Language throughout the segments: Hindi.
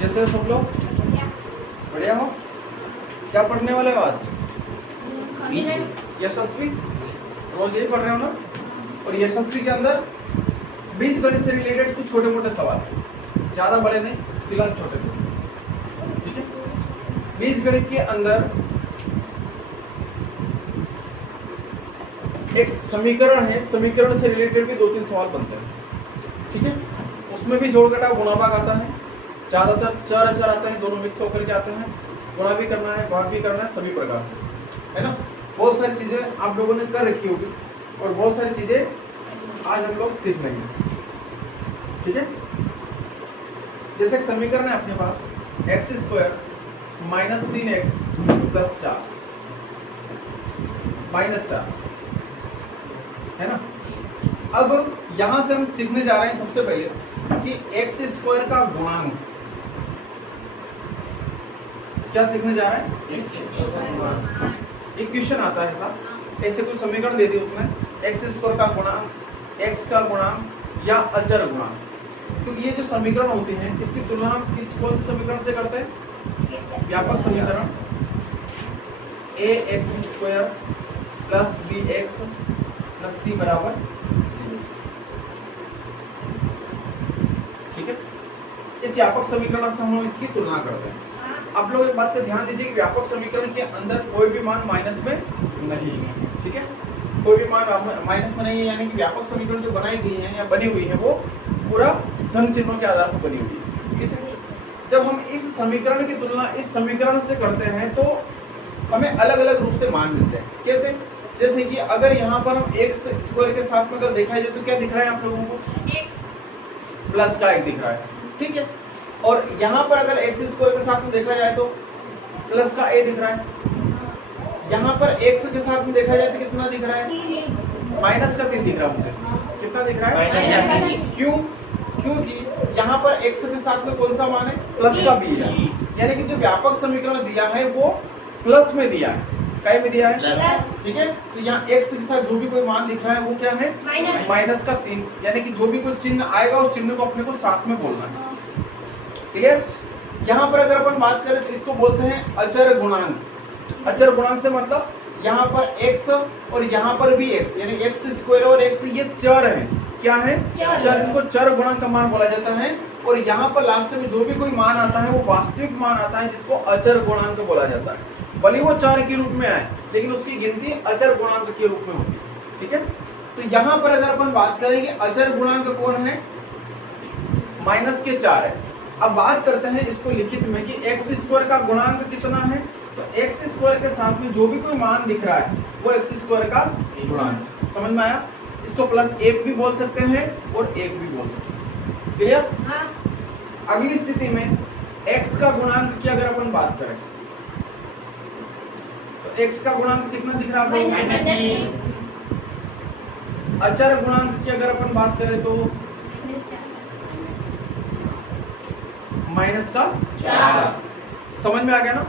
कैसे हो सब लोग? बढ़िया हो? क्या पढ़ने वाले हो आज? यशस्वी। रोज यही पढ़ रहे हो ना? और यशस्वी के अंदर बीजगणित से रिलेटेड कुछ छोटे मोटे सवाल, ज्यादा बड़े नहीं, फिलहाल छोटे छोटे, ठीक है? बीजगणित के अंदर एक समीकरण है, समीकरण से रिलेटेड भी 2-3 सवाल बनते हैं, ठीक है? उसमें भी जोड़ घटाव गुणा भाग आता है, ज्यादातर चर अचर आते हैं, दोनों मिक्स होकर के आते हैं, गुणा भी करना है, भाग भी करना है, सभी प्रकार से, है ना? बहुत सारी चीजें आप लोगों ने कर रखी होगी और बहुत सारी चीजें आज हम लोग सीख लेंगे, ठीक है? जैसे एक समीकरण है अपने पास x² - 3x + 4 -4, है ना? अब यहां से हम सीखने जा रहे हैं सबसे पहले कि x² का गुणांक, क्या सीखने जा रहे हैं? एक क्वेश्चन आता है साहब, ऐसे कोई समीकरण दे दी उसमें x² का गुणांक, x का गुणांक या अचर गुणांक, क्योंकि ये जो समीकरण होते हैं इसकी तुलना हम कौन से समीकरण से करते हैं? व्यापक समीकरण ax² + bx + c = 0, ठीक है? इस व्यापक समीकरण से हम इसकी तुलना करते हैं। आप लोग एक बात पे ध्यान दीजिए कि व्यापक समीकरण के अंदर कोई भी मान माइनस में नहीं है, ठीक है? कोई भी मान माइनस में नहीं है, यानी कि व्यापक समीकरण जो बनाई गई है या बनी हुई है वो पूरा धन चिन्हों के आधार पर बनी हुई है, ठीक है? जब हम इस समीकरण की तुलना इस समीकरण से करते हैं तो हमें अलग अलग रूप से मान मिलते हैं। कैसे? जैसे कि अगर यहाँ पर हम x² के साथ में अगर देखा जाए तो क्या दिख रहा है आप लोगों को? प्लस का 1 दिख रहा है, ठीक है? और यहाँ पर अगर x² के साथ में देखा जाए तो प्लस का a दिख रहा है। यहाँ पर x के साथ में देखा जाए तो कितना दिख रहा है? माइनस का 3 दिख रहा है मुझे। कितना दिख रहा है? क्यों? क्योंकि यहाँ पर x के साथ में कौन सा मान है? प्लस का b है, यानी कि जो व्यापक समीकरण दिया है वो प्लस में दिया है, काय में दिया है, ठीक है? तो यहाँ x के साथ जो भी कोई मान दिख रहा है वो क्या है? माइनस का 3, यानी कि जो भी कोई चिन्ह आएगा उस चिन्ह को अपने को साथ में बोलना है, क्लियर? यहाँ पर अगर अपन बात करें तो इसको बोलते हैं अचर गुणांक। अचर गुणांक से मतलब यहाँ पर x और यहाँ पर भी x, यानी x² और x ये चर है, क्या है? चर। इनको चर गुणांक का मान बोला जाता है। और यहाँ पर लास्ट में जो भी कोई मान आता है वो वास्तविक मान आता है, जिसको अचर गुणांक बोला जाता है। भले वो चर के रूप में आए लेकिन उसकी गिनती अचर गुणांक के रूप में होती है, ठीक है? तो यहाँ पर अगर अपन बात करें कि अचर गुणांक कौन है? -4 है। अब बात करते हैं इसको लिखित में कि x² का गुणांक कितना है? तो x² के साथ में जो भी कोई मान दिख रहा है वो x² का गुणांक। समझ में आया? इसको +1 भी बोल सकते हैं और 1 भी बोल सकते हैं, क्लियर? अगली स्थिति में x का गुणांक की अगर अपन बात करें तो x का गुणांक कितना दिख रहा है आपको? अचर गुणांक की अगर अपन बात करें तो -4। समझ में आ गया ना?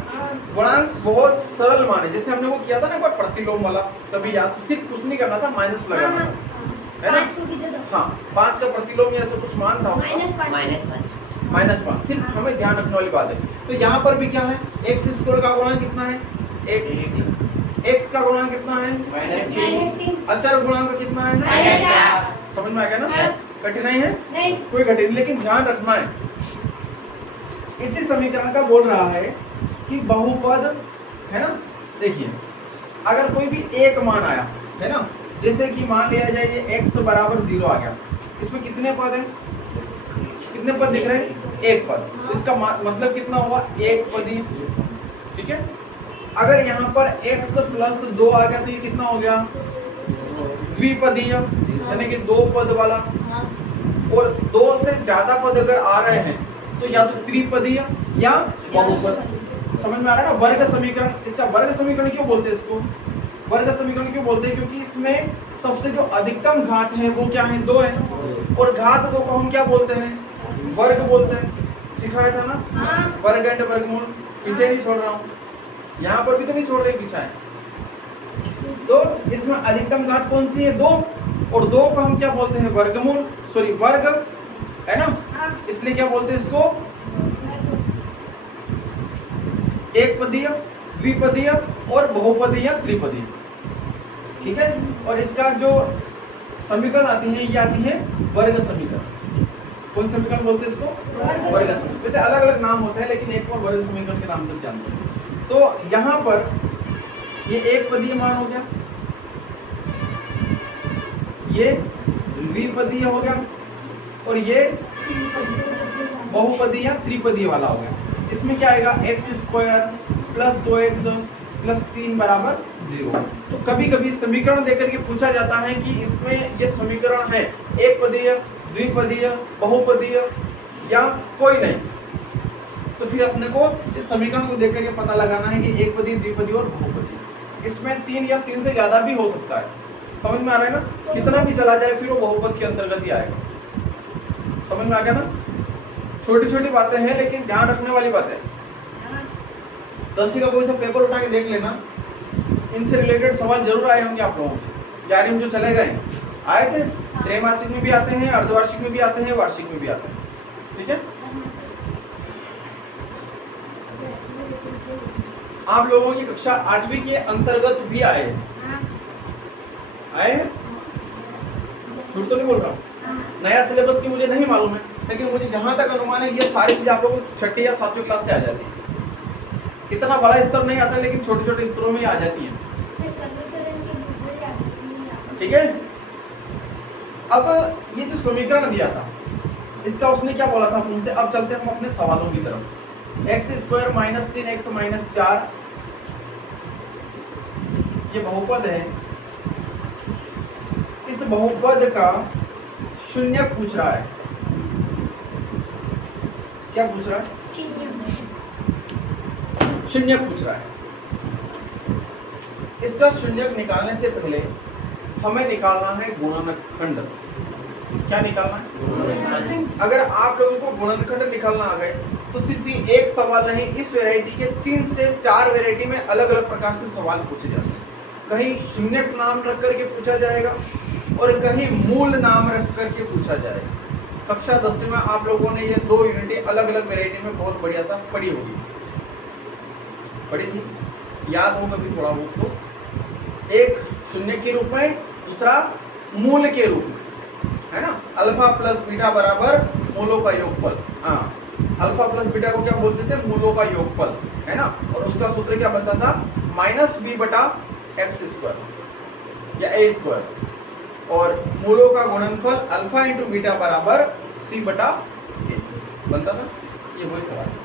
गुणांक बहुत सरल मान है, जैसे हमने वो किया था ना एक बार प्रतिलोम वाला, तभी याद, सिर्फ कुछ नहीं करना था, माइनस लगाना था, है ना? हाँ, 5 का प्रतिलोम या ऐसा कुछ मान था उसका, -5, सिर्फ हमें ध्यान रखने वाली बात है। तो यहाँ पर भी क्या है? x² का गुणांक कितना है? 1। x का गुणांक कितना है? -3। अचर गुणांक कितना है? -4। समझ में आ गया ना? कठिनाई है? कोई कठिनाई, लेकिन ध्यान रखना है। इसी समीकरण का बोल रहा है कि बहुपद, है ना? देखिए, अगर कोई भी एक मान आया, है ना? जैसे कि मान लिया जाए ये x = 0 आ गया, इसमें कितने पद हैं? कितने पद दिख रहे हैं? एक पद। तो इसका मतलब कितना हुआ? एक पदी, ठीक है? अगर यहाँ पर x + 2 आ गया तो ये कितना हो गया? द्विपदीय, यानी कि 2 पद वाला। और 2 से ज्यादा पद अगर आ रहे हैं तो या तो त्रिपदीय या बहुपद। समझ में आ रहा है ना? वर्ग समीकरण, इसका वर्ग समीकरण क्यों बोलते हैं? इसको वर्ग समीकरण क्यों बोलते हैं? क्योंकि इसमें सबसे जो अधिकतम घात है वो क्या है? 2 है, और घात 2 को हम क्या बोलते हैं? वर्ग बोलते हैं। सिखाया था ना? वर्ग एंड वर्गमूल। पीछे नहीं छोड़ रहा हूँ, यहाँ पर भी तो नहीं छोड़ रहे पीछे। तो इसमें अधिकतम घात कौन सी है? 2, और 2 को हम क्या बोलते हैं? वर्गमूल, सॉरी वर्ग, है ना? इसलिए क्या बोलते हैं इसको? एक पदीय, द्विपदीय और बहुपदीय या त्रिपदीय। ठीक है, और इसका जो समीकरण आती है ये आती है वर्ग समीकरण। कौन समीकरण बोलते हैं इसको? वर्ग समीकरण। वैसे अलग अलग नाम होते हैं लेकिन एक और वर्ग समीकरण के नाम से जानते हैं। तो यहाँ पर ये एक पदीय मान हो गया, ये द्विपदीय हो गया और ये बहुपदीय या त्रिपदीय वाला हो गया। इसमें क्या आएगा? x square plus 2x plus 3 बराबर 0। तो कभी कभी समीकरण देकर के पूछा जाता है कि इसमें ये समीकरण है एक पदीय, द्विपदीय, बहुपदीय या कोई नहीं, तो फिर अपने को इस समीकरण को देख करके पता लगाना है कि एक पदीय, द्विपदीय और बहुपदीय। इसमें 3 या 3 से ज्यादा भी हो सकता है। समझ में आ रहा है ना? कितना भी चला जाए फिर वो बहुपद के अंतर्गत ही आएगा। समझ में आ गया ना? छोटी छोटी बातें हैं लेकिन ध्यान रखने वाली बातें। 10वीं का कोई सा पेपर उठा के देख लेना, इनसे रिलेटेड सवाल जरूर आए होंगे आप लोगों को। 11वीं में जो चले गए आए थे, त्रैमासिक में भी आते हैं, अर्धवार्षिक में भी आते हैं, वार्षिक में भी आते हैं। ठीक है, आप लोगों की कक्षा 8वीं के अंतर्गत भी आए हैं? झूठ तो नहीं बोल रहा हूँ। नया सिलेबस की मुझे नहीं मालूम है, लेकिन मुझे जहां तक अनुमान है ये सारी चीजें आप लोगों को 6ठी या 7वीं क्लास से आ जाती है। इतना बड़ा स्तर नहीं आता लेकिन छोटे छोटे स्तरों में आ जाती है। ठीक है, अब ये जो समीकरण दिया था इसका उसने क्या बोला था उनसे। अब चलते हैं हम अपने सवालों की तरफ। x square minus 3x minus 4 ये बहुपद है। इस बहुपद का शून्य पूछ रहा है। क्या पूछ रहा है? शून्य पूछ रहा है। इसका शून्यक निकालने से पहले हमें निकालना है गुणनखंड। क्या निकालना है? अगर आप लोगों को गुणनखंड निकालना आ गए तो सिर्फ ये एक सवाल नहीं, इस वैरायटी के 3 से 4 वैरायटी में अलग अलग प्रकार से सवाल पूछे जाते हैं। कहीं शून्यक नाम रख करके पूछा जाएगा और कहीं मूल नाम रख करके पूछा जाएगा। कक्षा 10वीं में आप लोगों ने ये 2 यूनिटें अलग अलग वैरायटी में बहुत बढ़िया था पढ़ी होगी, पढ़ी थी, याद होगा भी थोड़ा बहुत। तो एक शून्य के रूप में, दूसरा मूल के रूप में, है ना? अल्फा प्लस बीटा बराबर मूलों का योगफल। हाँ, अल्फा प्लस बीटा को क्या बोलते थे? मूलों का योगफल, है ना? और उसका सूत्र क्या बनता था? माइनस बी बटा एक्स स्क्वायर या ए स्क्वायर, और मूलों का गुणनफल अल्फा इंटू बीटा बराबर सी बटा ए बनता था। ये वही सवाल है,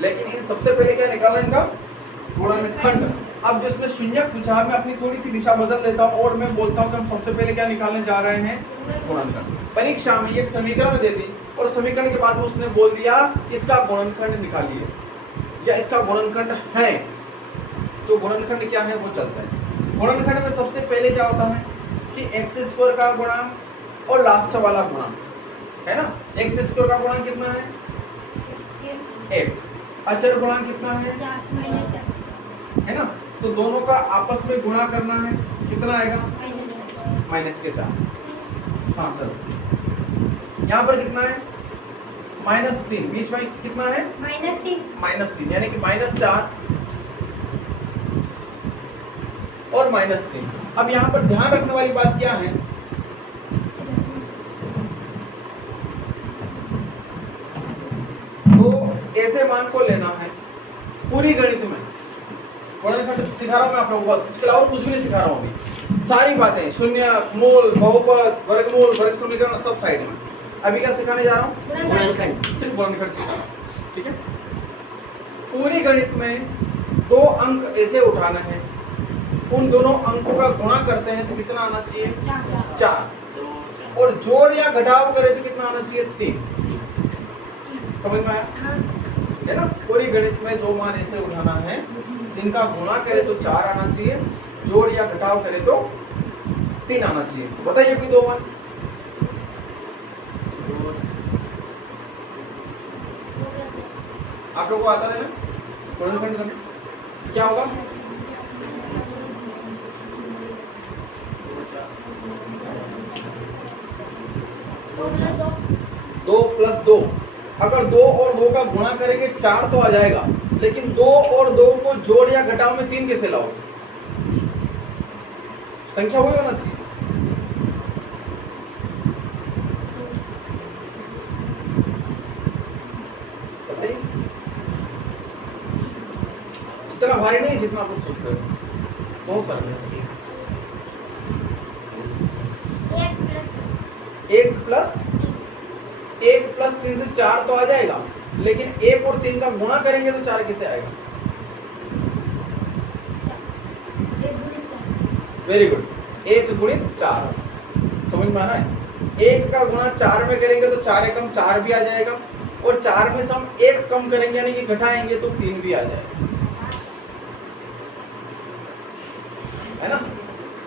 लेकिन इन सबसे पहले क्या निकालना इनका? गुणनखंड। अब जिसमें शून्य पूछा, मैं अपनी थोड़ी सी दिशा बदल देता हूँ और मैं बोलता हूँ कि हम सबसे पहले क्या निकालने जा रहे हैं? गुणनखंड। परीक्षा में एक समीकरण दे दी और समीकरण के बाद उसने बोल दिया इसका गुणनखंड निकालिए या इसका गुणनखंड है। तो गुणनखंड क्या है वो चलता है। गुणनखंड में सबसे पहले क्या होता है कि एक्स स्क्वायर का गुणांक और लास्ट वाला गुणांक, है ना? एक्स स्क्वायर का गुणांक कितना है? 1। अचर गुणांक कितना है? है ना? तो दोनों का आपस में गुणा करना है, कितना आएगा? माइनस के 4। हाँ चलो, यहाँ पर कितना है? -3। बीच में कितना है? -3 यानी कि -4 और -3। अब यहाँ पर ध्यान रखने वाली बात क्या है? तो ऐसे मान को लेना है पूरी गणित में। गुणनखंड सिखा रहा हूं मैं आप लोगों को, बस इसके अलावा कुछ भी नहीं सिखा रहा हूं अभी। सारी बातें शून्य, मूल, बहुपद, वर्गमूल, वर्ग समीकरण सब साइड में। अभी क्या सिखाने जा रहा हूँ? गुणनखंड। सिर्फ गुणनखंड सिखा रहा हूं, ठीक है? पूरी गणित में 2 अंक ऐसे उठाना है, उन दोनों अंकों का गुणा करते हैं तो कितना आना चाहिए? 4। और जोड़ या घटाव करें तो कितना आना चाहिए? 3। समझ में आया? है ना? पूरी गणित में 2 मान ऐसे उठाना है जिनका गुणा करे तो 4 आना चाहिए, जोड़ या घटाव करे तो 3 आना चाहिए। बताइए कोई 2 मान। आप लोगों को आता है ना गुणनखंड करना? क्या होगा? 2 + 2। अगर 2 और 2 का गुणा करेंगे 4 तो आ जाएगा। लेकिन 2 और 2 को जोड़ या घटाओ में 3 कैसे लाओ? संख्या वही होना चाहिए। बताइए, जितना भारी नहीं जितना आप लोग सोचते हो, बहुत सारा है। 1 प्लस 3 से 4 तो आ जाएगा, लेकिन 1 और 3 का गुणा करेंगे तो 4 कैसे आएगा? वेरी गुड, 1 गुणित 4। समझ में आ रहा है? 1 का गुणा 4 में करेंगे तो 4 एकम 4 भी आ जाएगा, और 4 में से हम 1 कम करेंगे यानी कि घटाएंगे तो 3 भी आ जाएगा। है ना?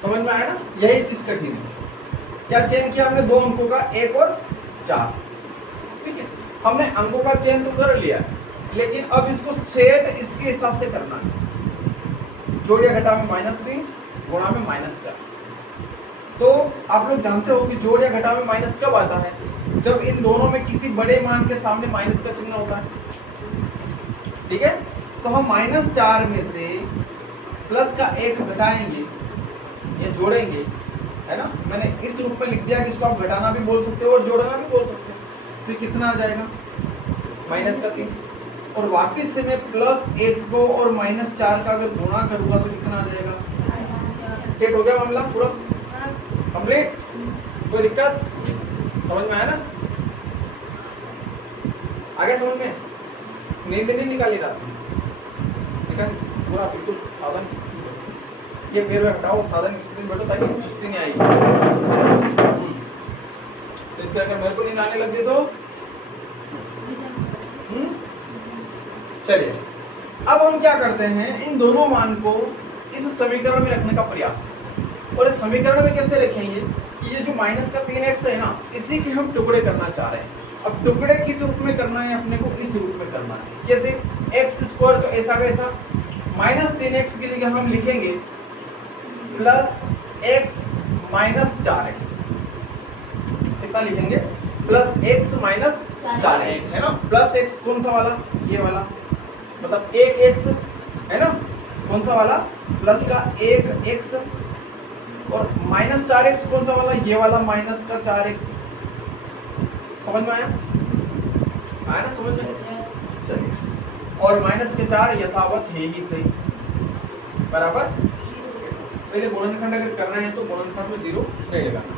समझ में आया ना? यही चीज कठिन है। क्या चयन किया हमने? 2 अंकों का, 1 और 4। ठीक है, हमने अंकों का चयन तो कर लिया, लेकिन अब इसको सेट इसके हिसाब से करना है। जोड़ या घटाव में -3, गुणा में -4। तो आप लोग जानते हो कि जोड़ या घटाव में माइनस कब आता है? जब इन दोनों में किसी बड़े मान के सामने माइनस का चिन्ह होता है। ठीक है, तो हम -4 में से प्लस का 1 घटाएंगे या जोड़ेंगे, है ना? मैंने इस रूप में लिख दिया कि इसको आप घटाना भी बोल सकते हो और जोड़ना भी बोल सकते हो। तो कितना आ जाएगा? -3। और वापिस से मैं +1 को और -4 का अगर गुणा करूंगा तो कितना आ जाएगा? सेट हो गया मामला पूरा कंप्लीट? कोई दिक्कत? समझ में आया ना? आगे समझ में? नींद नहीं निकाली रात में? निकाल पूरा बिल्कुल सावधान की स्थिति में। ये पैर हटाओ, सावधान की स्थिति में बैठो ताकि चुस्ती नहीं आएगी। तो करके मेरे को नींद आने लग गई तो चलिए, अब हम क्या करते हैं, इन दोनों मान को इस समीकरण में रखने का प्रयास करें। और इस समीकरण में कैसे रखेंगे कि ये जो -3x है ना, इसी के हम टुकड़े करना चाह रहे हैं। अब टुकड़े किस रूप में करना है? अपने को इस रूप में करना है। कैसे? x² तो ऐसा कैसा, -3x के लिए हम लिखेंगे +x - 4x। कितना लिखेंगे? +x - 4x, है ना? +x कौन सा वाला? ये वाला, मतलब 1x, है ना? कौन सा वाला? प्लस का 1x, और -4x कौन सा वाला? ये वाला -4x। समझ में आया? आया ना? समझ में? चलिए, और -4 यथावत है ही सही, बराबर। पहले गुणनखंड अगर करना है तो गुणनखंड में 0 नहीं लगाना।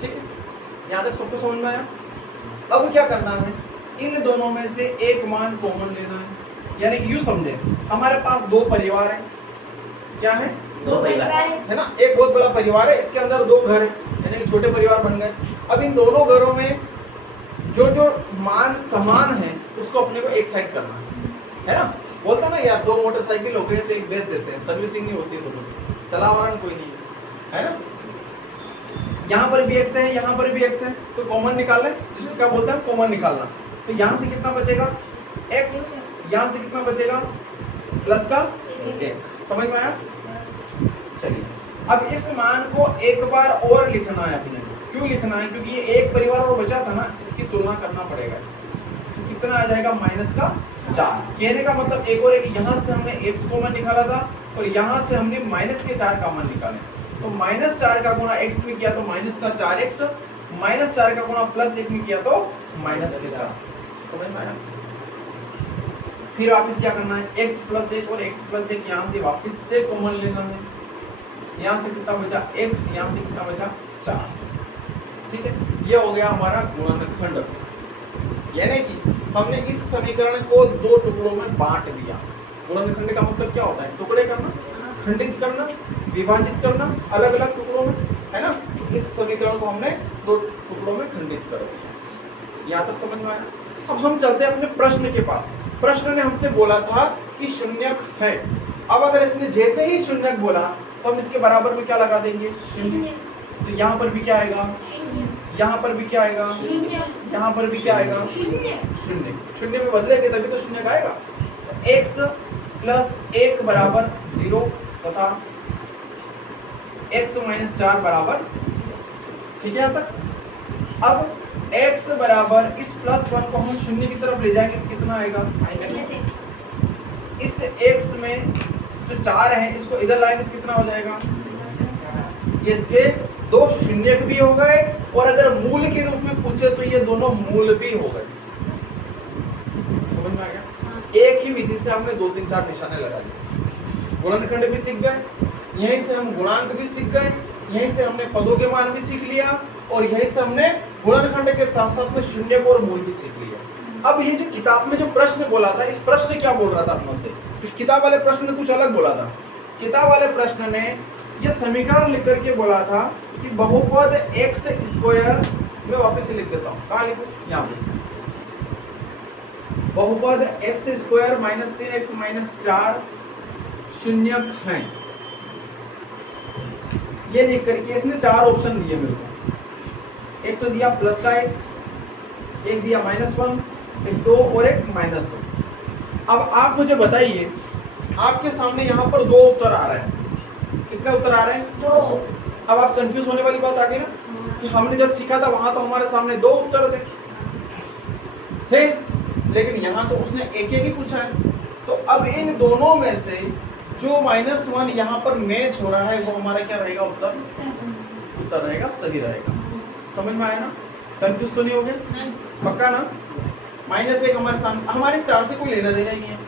ठीक है, यहाँ तक सबको समझ में आया? अब क्या करना है, इन दोनों में से एक मान कॉमन लेना है। यानी कि यूं समझे, हमारे पास 2 परिवार हैं। क्या है? 2 परिवार है ना? एक बहुत बड़ा परिवार है, इसके अंदर 2 घर हैं, यानी कि छोटे परिवार बन गए। अब इन दोनों घरों में जो जो मान समान है उसको अपने को एक साइड करना है ना? बोलता ना यार, 2 मोटरसाइकिल हो गए तो एक बेच देते हैं, सर्विसिंग नहीं होती है दोनों, चलावरण कोई नहीं है ना? यहाँ पर भी x है, यहाँ पर भी x है, तो कॉमन निकाल लें, जिसको क्या बोलते हैं? कॉमन निकालना। तो यहाँ से कितना बचेगा? x, यहाँ से कितना बचेगा? प्लस का 1। समझ में आया? चलिए, अब इस मान को एक बार और लिखना है अपने को। क्यों लिखना है? क्योंकि ये एक परिवार और बचा था ना, इसकी तुलना करना पड़ेगा इससे। तो कितना आ जाएगा? -4। कहने का मतलब एक और एक, यहाँ से हमने x कॉमन निकाला था और यहाँ से हमने -4 कॉमन निकाले। तो -4 का गुणा x में किया तो -4x, -4 का गुणा +1 में किया तो -4। समझ में आया? फिर वापस क्या करना है? x + 1 और x + 1 यहाँ से वापस से कॉमन लेना है। यहाँ से कितना बचा? x, यहाँ से कितना बचा? 4। ठीक है, ये हो गया हमारा गुणनखंड। यानी कि हमने इस समीकरण को 2 टुकड़ों में बांट दिया। गुणनखंड का मतलब क्या होता है? टुकड़े करना, खंडित करना, विभाजित करना अलग अलग टुकड़ों में, है ना? इस समीकरण को हमने 2 टुकड़ों में खंडित कर दिया। यहाँ तक समझ में आया? अब हम चलते हैं अपने प्रश्न के पास। प्रश्न ने हमसे बोला था कि शून्यक है। अब अगर इसने जैसे ही शून्यक बोला तो हम इसके बराबर में क्या लगा देंगे? शून्य। तो यहाँ पर भी क्या आएगा? यहाँ पर भी क्या आएगा? यहाँ पर भी क्या आएगा? शून्य। शून्य में बदलेंगे तभी तो शून्य आएगा। x + 1 बराबर 0 तथा x - 4 बराबर, ठीक है यहाँ तक? अब x बराबर इस +1 को हम शून्य की तरफ ले जाएंगे तो कितना आएगा? इस x में जो 4 है इसको इधर लाएंगे तो कितना हो जाएगा? ये इसके दो शून्यक भी हो गए और अगर मूल के रूप में पूछे तो ये दोनों मूल भी हो गए। समझ में आ गया? एक ही विधि से हमने 2 3 4 निशाने लगा दिए। गुणनखंड भी सीख गए, यहीं से हम गुणांक भी सीख गए, यहीं से हमने पदों के मान भी सीख लिया और यहीं से हमने गुणनखंड के साथ साथ में शून्य और मूल भी सीख लिया। अब ये जो किताब में जो प्रश्न बोला था, इस प्रश्न क्या बोल रहा था अपनों से? तो किताब वाले प्रश्न ने कुछ अलग बोला था। किताब वाले प्रश्न ने ये समीकरण लिख करके बोला था कि बहुपद x स्क्वायर, मैं वापस से लिख देता हूँ, कहाँ लिखूं? यहाँ पे बहुपद x square minus 3x minus 4 शून्यक हैं। ये लिख करके इसने 4 ऑप्शन दिए मेरे को। एक तो दिया प्लस का एक दिया -1, एक 2 और एक -2। अब आप मुझे बताइए, आपके सामने यहाँ पर 2 उत्तर आ रहे हैं। कितने उत्तर आ रहे हैं? 2। अब आप कंफ्यूज होने वाली बात आ गई ना कि हमने जब सीखा था वहां तो हमारे सामने 2 उत्तर थे, लेकिन यहाँ तो उसने एक ही पूछा है। तो अब इन दोनों में से जो -1 यहाँ पर मैच हो रहा है वो हमारा क्या रहेगा? उत्तर रहेगा, सही रहेगा। समझ में आया ना? कंफ्यूज तो नहीं हो गए? पक्का ना? -1 हमारे सामने, हमारे 4 से कोई लेना देना ही नहीं है।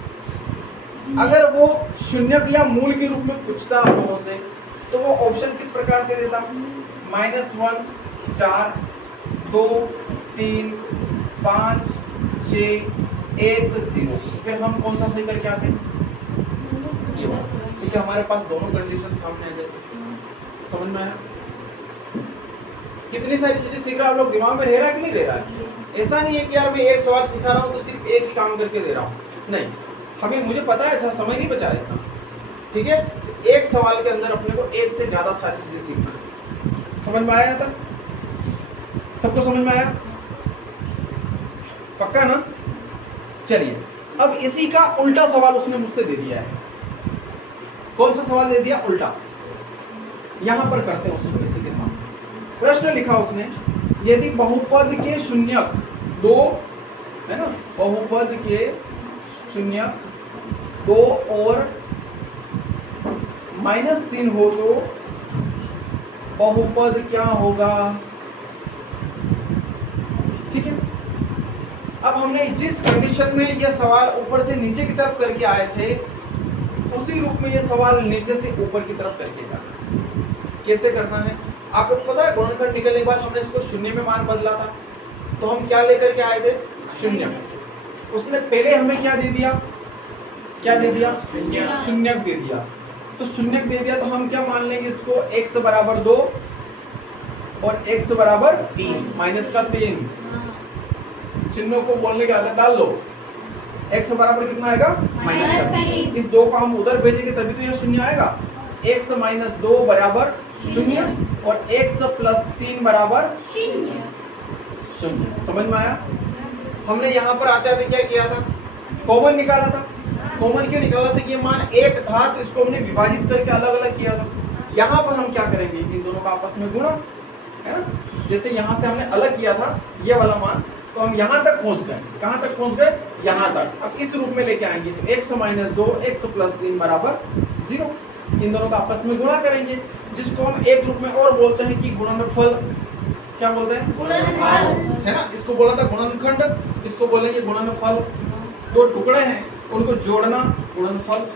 अगर वो शून्यक या मूल के रूप में पूछता आप लोगों से तो वो ऑप्शन किस प्रकार से देता? -1 4 2 3 5 6 1 0। फिर हम कौन सा सही करके आते हैं? ये वाला, क्योंकि हमारे पास दोनों कंडीशन सामने आ जाती। समझ में आया? कितनी सारी चीजें सीख रहा है आप लोग, दिमाग में रह रहा है कि नहीं रह रहा है? ऐसा नहीं है कि यार मैं एक सवाल सिखा रहा हूँ तो सिर्फ एक ही काम करके दे रहा हूँ, नहीं। हमें मुझे पता है, अच्छा समय नहीं बचा रहता, ठीक है? एक सवाल के अंदर अपने को एक से ज्यादा सारी चीजें सीखना है। समझ में आया था? सबको समझ में आया? पक्का ना? चलिए, अब इसी का उल्टा सवाल उसने मुझसे दे दिया है। कौन सा सवाल दे दिया? उल्टा। यहां पर करते हैं उसको इसी के साथ। प्रश्न लिखा उसने, यदि बहुपद के शून्यक 2 है ना, बहुपद के शून्यक 2 और -3 हो तो बहुपद क्या होगा? ठीक है। अब हमने जिस कंडीशन में यह सवाल ऊपर से नीचे की तरफ करके आए थे उसी रूप में यह सवाल नीचे से ऊपर की तरफ करके जाना। कैसे करना है आपको पता है? गुणनखंड निकलने के बाद हमने इसको शून्य में मान बदला था, तो हम क्या लेकर के आए थे? शून्य। उसने पहले हमें क्या दे दिया? क्या दे दिया? शून्यक दे दिया। तो शून्यक दे दिया तो हम क्या मान लेंगे इसको? x बराबर 2 और x बराबर 3। चिन्हों को बोलने की आदत डाल लो। x बराबर कितना आएगा? -3। इस 2 को हम उधर भेजेंगे तभी तो ये शून्य आएगा। x - 2 बराबर 0 और x + 3 बराबर 0। समझ में आया? हमने यहाँ पर आते आते क्या किया था? कॉमन निकाला था। कॉमन क्यों निकाला था? कि ये मान 1 था तो इसको हमने विभाजित करके अलग अलग किया था। यहाँ पर हम क्या करेंगे? इन दोनों का आपस में गुणा, है ना? जैसे यहाँ से हमने अलग किया था ये वाला मान, तो हम यहाँ तक पहुँच गए। कहाँ तक पहुँच गए? यहाँ तक। अब इस रूप में लेके आएंगे तो x - 2 x + 3 बराबर 0। इन दोनों का आपस में गुणा करेंगे, जिसको हम एक रूप में और बोलते हैं कि गुणनफल। क्या बोलते हैं? गुणनफल, है ना? इसको बोला था गुणनखंड, इसको बोलेंगे गुणनफल। 2 टुकड़े हैं उनको जोड़ना गुणनफल,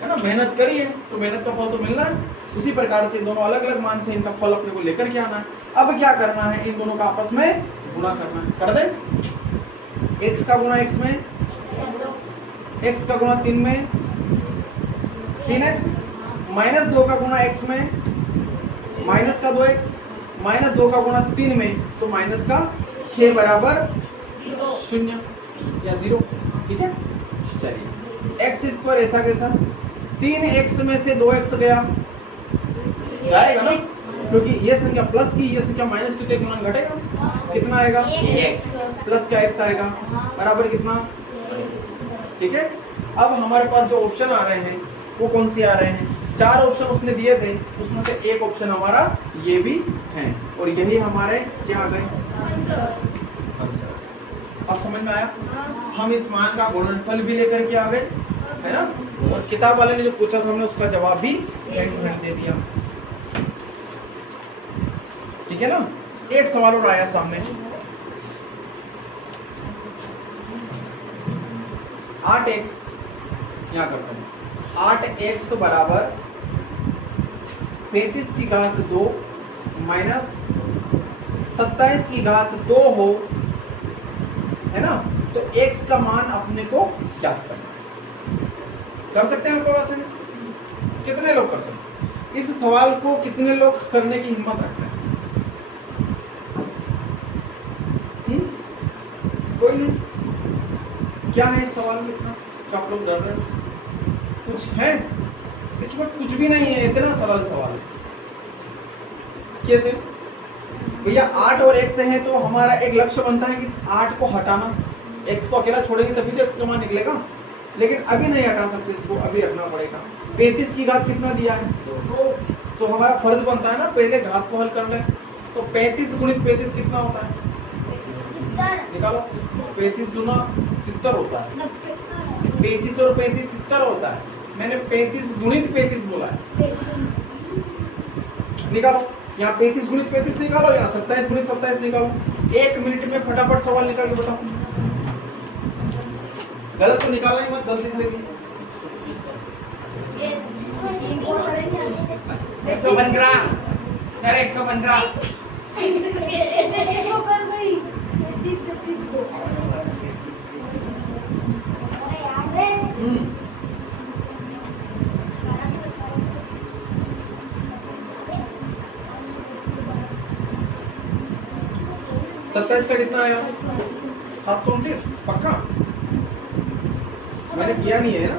है ना? मेहनत करिए तो मेहनत का फल तो मिलना है। उसी प्रकार से दोनों अलग अलग मान थे, इनका फल अपने को लेकर के आना है। अब क्या करना है? इन दोनों का आपस में गुणा करना है। कर दे। x का गुणा x में, x का गुणा 3 में 3x, -2 का गुणा x में माइनस का 2x, -2 का गुणा 3 में तो माइनस का 6 बराबर 0 या 0। ठीक है। चलिए x² ऐसा कैसा? 3x में से 2x गया, जाएगा ना, क्योंकि ये संख्या प्लस की ये संख्या माइनस की, तो एक मान घटेगा। कितना आएगा? प्लस का x आएगा बराबर कितना? ठीक है। अब हमारे पास जो ऑप्शन आ रहे हैं वो कौन से आ रहे हैं? 4 ऑप्शन उसने दिए थे, उसमें से एक ऑप्शन हमारा ये भी है और यही हमारे क्या आ गए? अब समझ में आया? हम इस मान का गुणनफल भी लेकर के आ गए है ना। और किताब वाले ने जो पूछा था हमने उसका जवाब भी दे दिया, ठीक है ना। एक सवाल और आया सामने, 8x, यहाँ करता हूँ, 8x बराबर 35 की घात 2 माइनस 27 की घात 2 हो, है ना। तो x का मान अपने को ज्ञात करना है। कर सकते हैं आप आसानी से? कितने लोग कर सकते हैं इस सवाल को? कितने लोग करने की हिम्मत रखते हैं? कोई नहीं। क्या है इस सवाल में इतना जो आप लोग डर रहे हो? कुछ है इसमें? कुछ भी नहीं है, इतना सरल सवाल है। कैसे भैया? 8 और x है तो हमारा एक लक्ष्य बनता है कि इस 8 को हटाना। x को अकेला छोड़ेंगे तभी तो x का मान निकलेगा, लेकिन अभी नहीं हटा सकते इसको, अभी रखना पड़ेगा। 35 की घात कितना दिया है? 2। तो हमारा फर्ज बनता है ना पहले घात को हल कर ले। तो 35 गुणित 35 कितना होता है? निकालो। 35 दूना 70 होता है। 35 और 35 70 होता है। मैंने 35 गुणित 35 बोला है। निकालो, यहाँ 35 गुणित 35 निकालो, यहाँ 27 गुणित 27 निकालो। 1 मिनट में फटाफट सवाल निकाल के बताओ। गलत तो निकालना ही मत, गलती से। 115 सर, 115। सत्ताईस का कितना आया? 729 पक्का? मैंने किया नहीं है ना।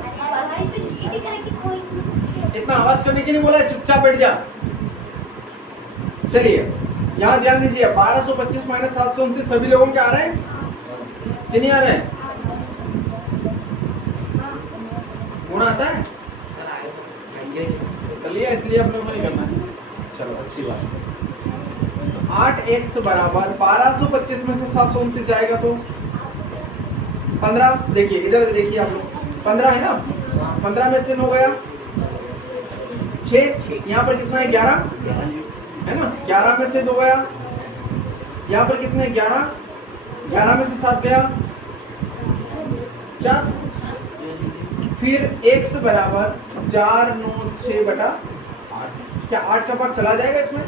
इतना आवाज करने के लिए बोला है, चुपचाप बैठ जा। चलिए यहाँ ध्यान दीजिए, 1225 माइनस 729 सभी लोगों के आ रहे हैं कि नहीं आ रहे हैं? गुणा आता है? कर लिया, इसलिए हम लोगों को नहीं करना है। चलो अच्छी बात है। 8x बराबर 1225 में से 729 जाएगा तो 15। देखिए इधर देखिए आप लोग, 15 है ना। 15 में से 9 गया 6। यहाँ पर कितना है? 11 है ना। 11 में से 2 गया, यहाँ पर कितने? 11। 11 में से 7 गया 4। फिर x बराबर 4 9 6 बटा 8। क्या 8 का भाग चला जाएगा इसमें?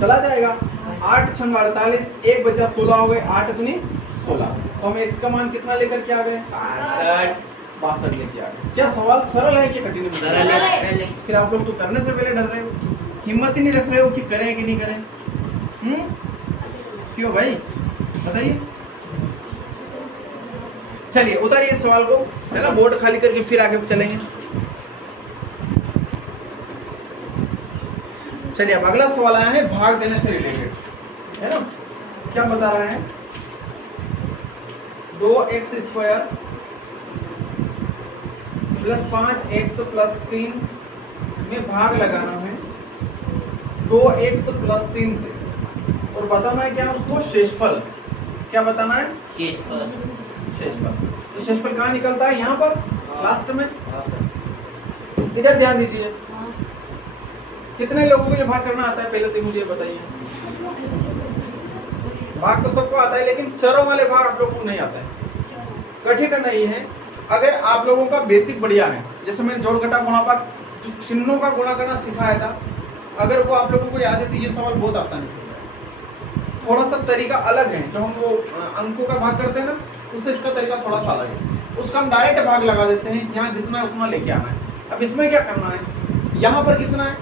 चला जाएगा। 8 6 48, 1 बचा 16 हो गए। 8 दूनी 16। तो हम x का मान कितना लेकर के आ गए? 62 लेके आ गए। क्या सवाल सरल है कि कठिन है? फिर आप लोग तो करने से पहले डर रहे हो, हिम्मत ही नहीं रख रहे हो कि करें कि नहीं करें। क्यों भाई बताइए। चलिए उतारिए इस सवाल को, है ना। बोर्ड खाली करके फिर आगे चलेंगे। चलिए अब अगला सवाल आया है भाग देने से रिलेटेड, है ना। क्या बता रहा है? 2x square plus 5x plus 3 में भाग लगाना है 2x प्लस 3 से, और बताना है क्या उसको? शेषफल। क्या बताना है? शेषफल। तो शेषफल कहाँ निकलता है? यहाँ पर लास्ट में। इधर ध्यान दीजिए, कितने लोगों को ये भाग करना आता है? पहले तो मुझे बताइए। भाग तो सबको आता है, लेकिन चरों वाले भाग आप लोगों को नहीं आता है। कठिन नहीं है अगर आप लोगों का बेसिक बढ़िया है। जैसे मैंने जोड़ घटा गुणा भाग चिन्हों का गुणा करना सिखाया था, अगर वो आप लोगों को याद है तो ये सवाल बहुत आसानी से। थोड़ा सा तरीका अलग है, जो हम वो अंकों का भाग करते हैं ना, उससे इसका तरीका थोड़ा सा अलग है। उसका हम डायरेक्ट भाग लगा देते हैं, यहाँ जितना है उतना लेके आना है। अब इसमें क्या करना है? यहाँ पर कितना है?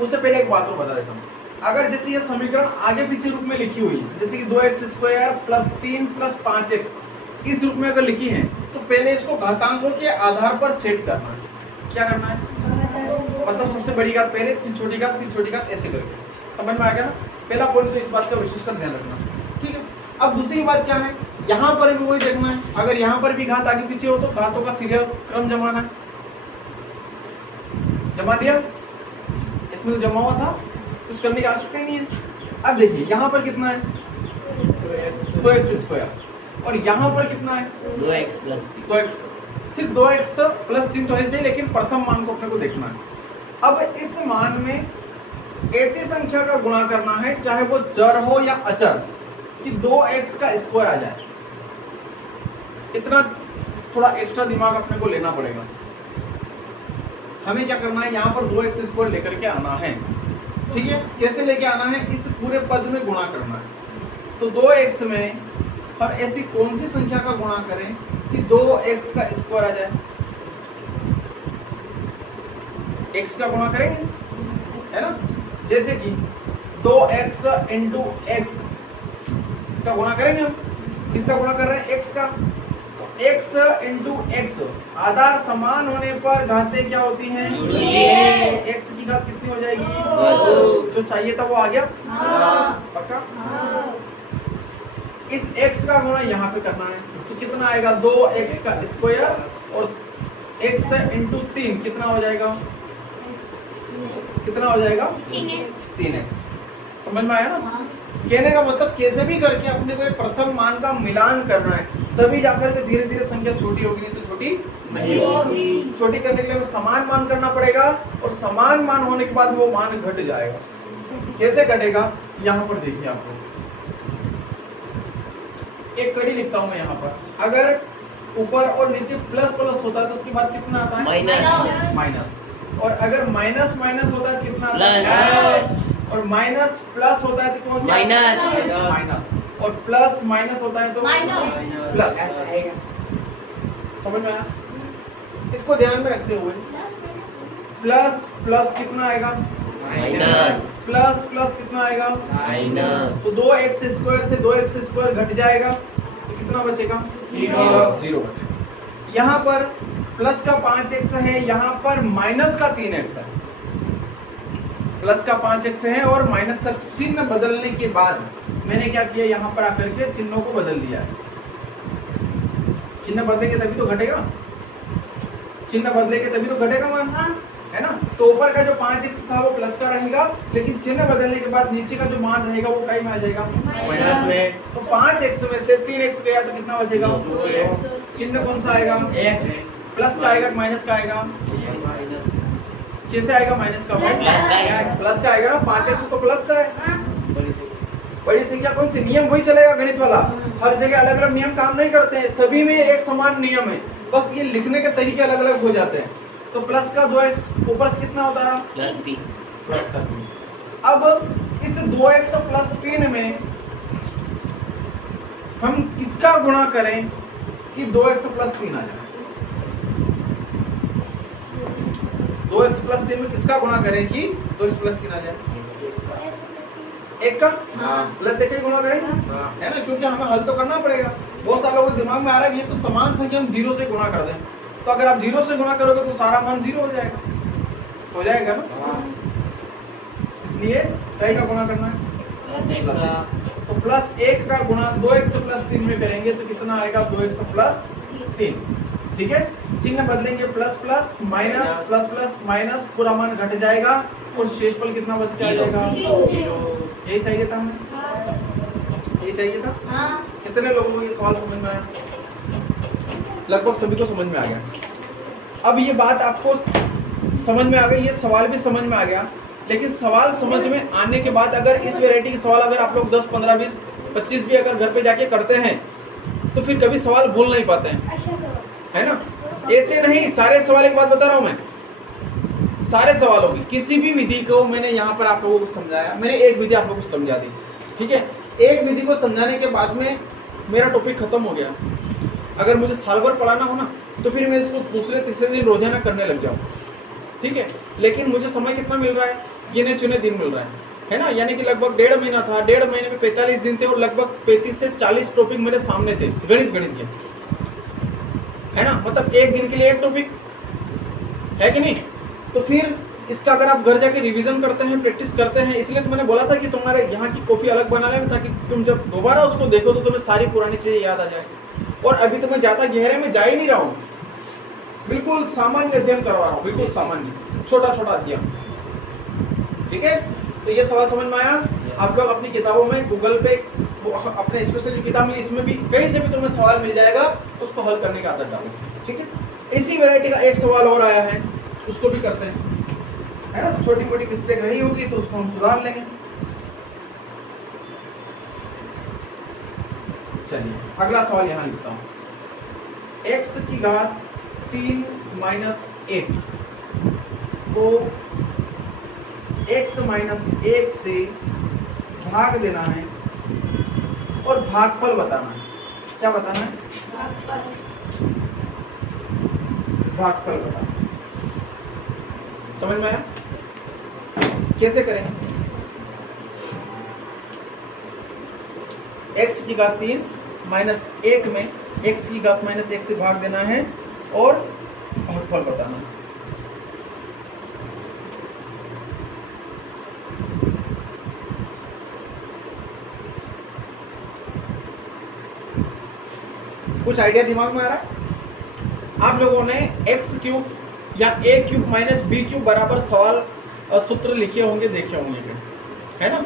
उससे पहले एक बात और बता देता हूँ। अगर जैसे ये समीकरण आगे पीछे रूप में लिखी हुई है, जैसे कि 2x square plus 3 plus 5x इस रूप में अगर लिखी है, तो पहले इसको घातांकों के आधार पर सेट करना है। क्या करना है? मतलब सबसे बड़ी घात पहले, फिर छोटी घात, फिर छोटी घात, ऐसे करके। समझ में आ गया ना? पहला पॉइंट तो इस बात का विशेषकर ध्यान रखना, ठीक है। अब दूसरी बात क्या है? यहाँ पर भी वही देखना है, अगर यहाँ पर भी घात आगे पीछे हो तो घातों का सीरियल क्रम जमाना है। जमा दिया? इसमें तो जमा हुआ था, कुछ करने की आवश्यकता ही नहीं है। अब देखिए यहाँ पर कितना है? 2x स्क्वायर, और यहाँ पर कितना है 2x प्लस 3। 2x, सिर्फ 2x प्लस 3 तो है सही, लेकिन प्रथम मान को अपने को देखना है। अब इस मान में ऐसी संख्या का गुणा करना है, चाहे वो चर हो या अचर, कि 2x का स्क्वायर आ जाए। इतना थोड़ा एक्स्ट्रा दिमाग अपने को लेना पड़ेगा। हमें क्या करना है, यहाँ पर 2x स्क्वायर लेकर के आना है, ठीक है। कैसे लेके आना है, इस पूरे पद में गुणा करना है। तो 2x में हम ऐसी कौन सी संख्या का गुणा करें कि 2x का स्क्वायर आ जाए। x का गुणा करेंगे, है ना। जैसे कि 2x इंटू एक्स का गुणा करेंगे हम। किसका गुणा कर रहे हैं, x का। तो x इंटू एक्स, आधार समान होने पर घातें क्या होती हैं, x की घात कितनी हो जाएगी, जो चाहिए था वो आ गया, पक्का। इस x का गुणा यहाँ पे करना है, तो कितना आएगा 2x का स्क्वायर और x इंटू 3 कितना हो जाएगा, कितना हो जाएगा 3x। समझ में आया ना। कहने का मतलब कैसे भी करके अपने को एक प्रथम मान का मिलान करना है, तभी जाकर के धीरे धीरे संख्या छोटी होगी, नहीं तो छोटी नहीं होगी। छोटी करने के लिए हमें समान मान करना पड़ेगा, और समान मान होने के बाद वो मान घट जाएगा। कैसे घटेगा, यहाँ पर देखिए आप लोग, एक कड़ी लिखता हूं मैं यहाँ पर। अगर ऊपर और नीचे प्लस प्लस होता है तो उसके बाद कितना आता है, माइनस। और अगर माइनस माइनस होता है तो कितना आता है, और माइनस प्लस होता है तो कौन, माइनस। और प्लस माइनस होता है तो प्लस। समझ में आया। इसको ध्यान में रखते हुए प्लस प्लस कितना आएगा, प्लस प्लस कितना आएगा, तो 2x स्क्वायर से 2x स्क्वायर घट जाएगा, तो कितना बचेगा, 0 बचेगा। यहाँ पर प्लस का 5x है, यहाँ पर माइनस का 3x है। प्लस का 5x है और माइनस का चिन्ह बदलने के बाद मैंने क्या किया, यहाँ पर आकर के चिन्हों को बदल दिया है। चिन्ह बदलेंगे तभी तो घटेगा, चिन्ह बदलेंगे तभी तो घटेगा मान, है ना। तो ऊपर का जो 5x था वो प्लस का रहेगा, लेकिन चिन्ह बदलने के बाद नीचे का जो मान रहेगा वो कई में आ जाएगा, माइनस में। तो 5x में से 3x गया तो कितना बचेगा, 2x। चिन्ह कौन सा आएगा, प्लस का आएगा, माइनस का आएगा, कैसे आएगा, माइनस का, प्लस का आएगा ना। 5x तो प्लस का है। बड़ी संख्या कौन सी, नियम वही चलेगा गणित वाला। हर जगह अलग अलग नियम काम नहीं करते हैं, सभी में एक समान नियम है, बस ये लिखने के तरीके अलग अलग हो जाते हैं। तो प्लस का 2x ऊपर से कितना होता रहा, प्लस का 3। अब इस 2x प्लस 3 में हम किसका गुणा करें कि 2x प्लस 3 आ जाए। 2x प्लस 3 में किसका गुणा करें कि 2x प्लस 3 आ जाए, एक का प्लस एक का गुणा करेंगे, है ना, क्योंकि हमें हल तो करना पड़ेगा। बहुत सारे लोगों के दिमाग में आ रहा है ये तो समान संख्या हम 0 से गुणा कर दें, तो अगर आप 0 से गुणा करोगे तो सारा मान 0 हो जाएगा ना। इसलिए कई का गुणा करना है, तो प्लस 1 का गुणा 2x प्लस 3 में करेंगे तो कितना आएगा, 2x प्लस 3। ठीक है, चिन्ह बदलेंगे, plus plus minus, plus plus minus, पूरा मान घट जाएगा और शेषफल कितना बच जाएगा, 0। यही चाहिए था हमें, यही चाहिए था। कितने लोगों को ये सवाल समझ में आया, लगभग सभी को समझ में आ गया। अब ये बात आपको समझ में आ गई, ये सवाल भी समझ में आ गया, लेकिन सवाल समझ में आने के बाद अगर इस वैरायटी के सवाल अगर आप लोग 10, 15, 20, 25 भी अगर घर पे जाके करते हैं तो फिर कभी सवाल भूल नहीं पाते हैं, है ना। ऐसे नहीं, सारे सवाल एक बात बता रहा हूँ मैं, सारे सवालों की किसी भी विधि को मैंने यहाँ पर आप लोगों को समझाया, मैंने एक विधि आप लोगों को समझा दी, ठीक है। एक विधि को समझाने के बाद में मेरा टॉपिक खत्म हो गया। अगर मुझे साल भर पढ़ाना हो ना तो फिर मैं इसको दूसरे तीसरे दिन रोजाना करने लग जाऊँ, ठीक है। लेकिन मुझे समय कितना मिल रहा है, गिने चुने दिन मिल रहा है ना। यानी कि लगभग 1.5 महीना था, 1.5 महीने में 45 दिन थे और लगभग 35 से 40 टॉपिक मेरे सामने थे गणित के, है ना। मतलब एक दिन के लिए एक टॉपिक है कि नहीं। तो फिर इसका अगर आप घर जाके रिवीजन करते हैं, प्रैक्टिस करते हैं, इसलिए तो मैंने बोला था कि तुम्हारे यहाँ की कॉफी अलग बना लेना, ताकि तुम जब दोबारा उसको देखो तो तुम्हें सारी पुरानी चीजें याद आ जाए। और अभी तो मैं ज्यादा गहरे में जा ही नहीं रहा हूँ, बिल्कुल सामान्य अध्ययन करवा रहा हूँ, बिल्कुल सामान्य छोटा छोटा अध्ययन, ठीक है। तो ये सवाल समझ में आया। आप लोग अपनी किताबों में गूगल पे वो अपने स्पेशल जो किताब मिली इसमें भी कहीं से भी तुम्हें सवाल मिल जाएगा, उसको हल करने की आदत डालो, ठीक है। इसी वैरायटी का एक सवाल और आया है, उसको भी करते हैं, है ना। छोटी मोटी मिस्टेक रही होगी तो उसको हम सुधार लेंगे। चलिए अगला सवाल यहाँ लिखता हूँ। x की घात 3 माइनस 1 को x माइनस 1 से भाग देना है और भागफल बताना है। क्या बताना है? भागफल बताना। समझ में आया? कैसे करेंगे? x की घात 3 माइनस 1 में x की घात माइनस 1 से भाग देना है और भागफल बताना है। कुछ आइडिया दिमाग में आ रहा है? आप लोगों ने एक्स क्यूब या ए क्यूब माइनस बी क्यूब बराबर सवाल सूत्र लिखे होंगे, देखे होंगे, है ना।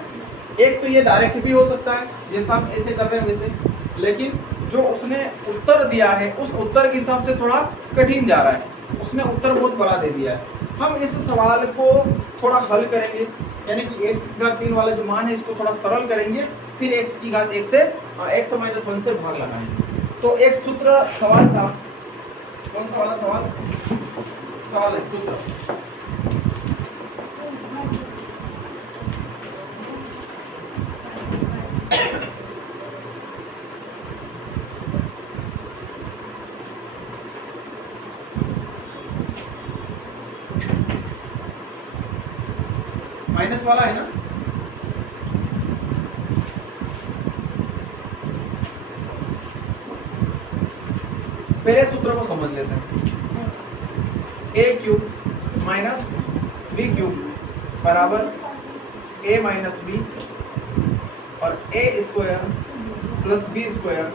एक तो ये डायरेक्ट भी हो सकता है जैसा हम ऐसे कर रहे हैं वैसे, लेकिन जो उसने उत्तर दिया है उस उत्तर के हिसाब से थोड़ा कठिन जा रहा है, उसने उत्तर बहुत बड़ा दे दिया है। हम इस सवाल को थोड़ा हल करेंगे, यानी कि x की घात 3 वाला जो मान है इसको थोड़ा सरल करेंगे, फिर x की घात 1 से x माइनस 1 से भाग लगाएंगे। तो एक सूत्र सवाल था, कौन सा वाला सवाल? सवाल है सूत्र। माइनस वाला है ना? पहले सूत्र को समझ लेते हैं। a cube minus B cube बराबर a माइनस बी और a square plus B square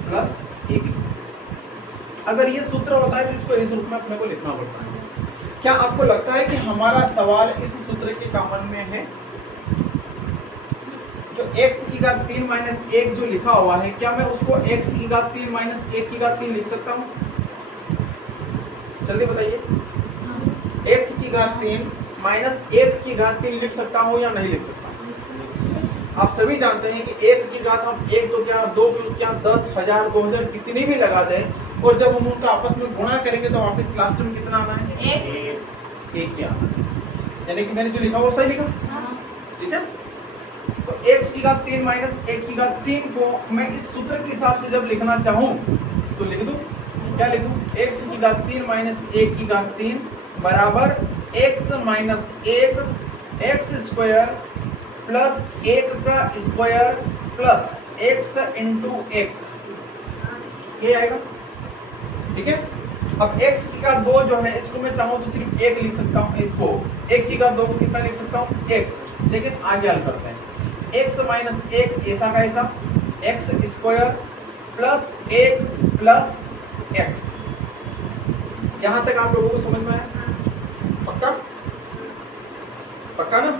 plus 1। अगर ये सूत्र होता है तो इसको इस रूप में अपने को लिखना पड़ता है। क्या आपको लगता है कि हमारा सवाल इस सूत्र के कॉमन में है? जो x की घात 3 माइनस 1 जो लिखा हुआ है, क्या मैं उसको x की घात 3 माइनस 1 की घात 3 लिख सकता हूँ? जल्दी बताइए। x की घात 3 माइनस 1 की घात 3 लिख सकता हूँ या नहीं लिख सकता? आप सभी जानते हैं कि 1 की घात हम 1 तो क्या 2 क्या 10 1000 2000 कितनी भी लगा दें, और जब हम उनका आपस में गुणा करेंगे तो वापस लास्ट में कितना आना है? 1 ही आना है। यानी कि मैंने जो लिखा वो सही लिखा, ठीक है। तो x की घात 3 माइनस 1 की घात 3 को मैं इस सूत्र के हिसाब से जब लिखना चाहूं तो लिख दूं। क्या लिखूं? x की घात 3 माइनस 1 की घात 3 बराबर x minus 1 x square plus 1 का स्क्वायर प्लस x इंटू 1, ये आएगा, ठीक है। अब x की घात 2 जो है इसको मैं चाहूं तो सिर्फ 1 लिख सकता हूं, इसको 1 की घात 2 को कितना लिख सकता हूं? 1। लेकिन आगे हल करते हैं। x माइनस 1 ऐसा का ऐसा x square plus 1 plus x। यहां तक आप लोगों को समझ में आया? पक्का? पक्का ना?